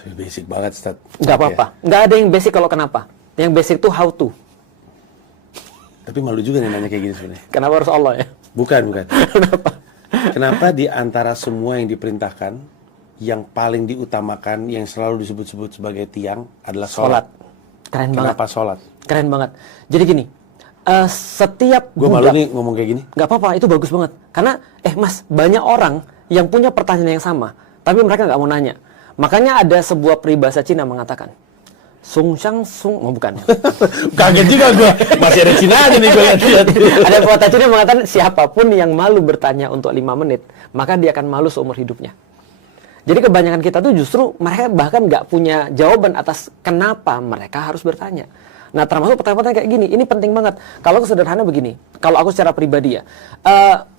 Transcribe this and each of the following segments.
Tapi basic banget, Ustaz. Nggak apa-apa. Nggak ada yang basic kalau kenapa. Yang basic itu how to. Tapi malu juga nih nanya kayak gini sebenarnya. Kenapa harus Allah ya? Bukan. Kenapa? Kenapa di antara semua yang diperintahkan, yang paling diutamakan, yang selalu disebut-sebut sebagai tiang adalah sholat? Keren banget. Kenapa sholat? Keren banget. Jadi gini, setiap Gue malu nih ngomong kayak gini. Nggak apa-apa, itu bagus banget. Karena, Mas, banyak orang yang punya pertanyaan yang sama, tapi mereka nggak mau nanya. Makanya ada sebuah peribahasa Cina mengatakan, Sung Shang Sung, bukan. Kaget juga gue. Masih ada Cina aja nih gue lihat. Ada pepatah Cina yang mengatakan, siapapun yang malu bertanya untuk 5 menit, maka dia akan malu seumur hidupnya. Jadi kebanyakan kita tuh justru mereka bahkan nggak punya jawaban atas kenapa mereka harus bertanya. Nah, termasuk pertanyaan-pertanyaan kayak gini, ini penting banget. Kalau sederhana begini, kalau aku secara pribadi ya,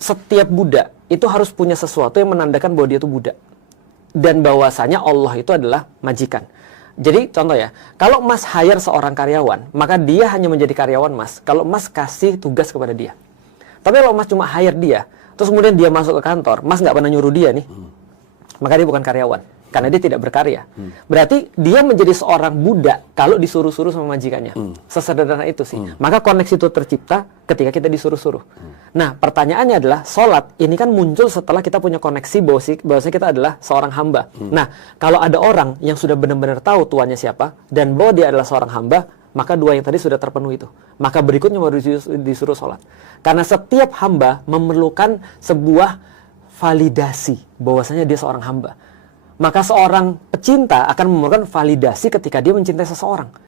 setiap budak itu harus punya sesuatu yang menandakan bahwa dia itu budak. Dan bahwasanya Allah itu adalah majikan. Jadi contoh ya, kalau Mas hire seorang karyawan, maka dia hanya menjadi karyawan Mas kalau Mas kasih tugas kepada dia. Tapi kalau Mas cuma hire dia, terus kemudian dia masuk ke kantor, Mas nggak pernah nyuruh dia nih, maka dia bukan karyawan, karena dia tidak berkarya. Berarti dia menjadi seorang budak kalau disuruh-suruh sama majikannya. Sesederhana itu sih. Maka koneksi itu tercipta ketika kita disuruh-suruh. Nah, pertanyaannya adalah, sholat ini kan muncul setelah kita punya koneksi bahwasanya kita adalah seorang hamba. Nah, kalau ada orang yang sudah benar-benar tahu tuannya siapa, dan bahwa dia adalah seorang hamba, maka dua yang tadi sudah terpenuhi itu. Maka berikutnya baru disuruh sholat. Karena setiap hamba memerlukan sebuah validasi bahwasanya dia seorang hamba. Maka seorang pecinta akan memerlukan validasi ketika dia mencintai seseorang.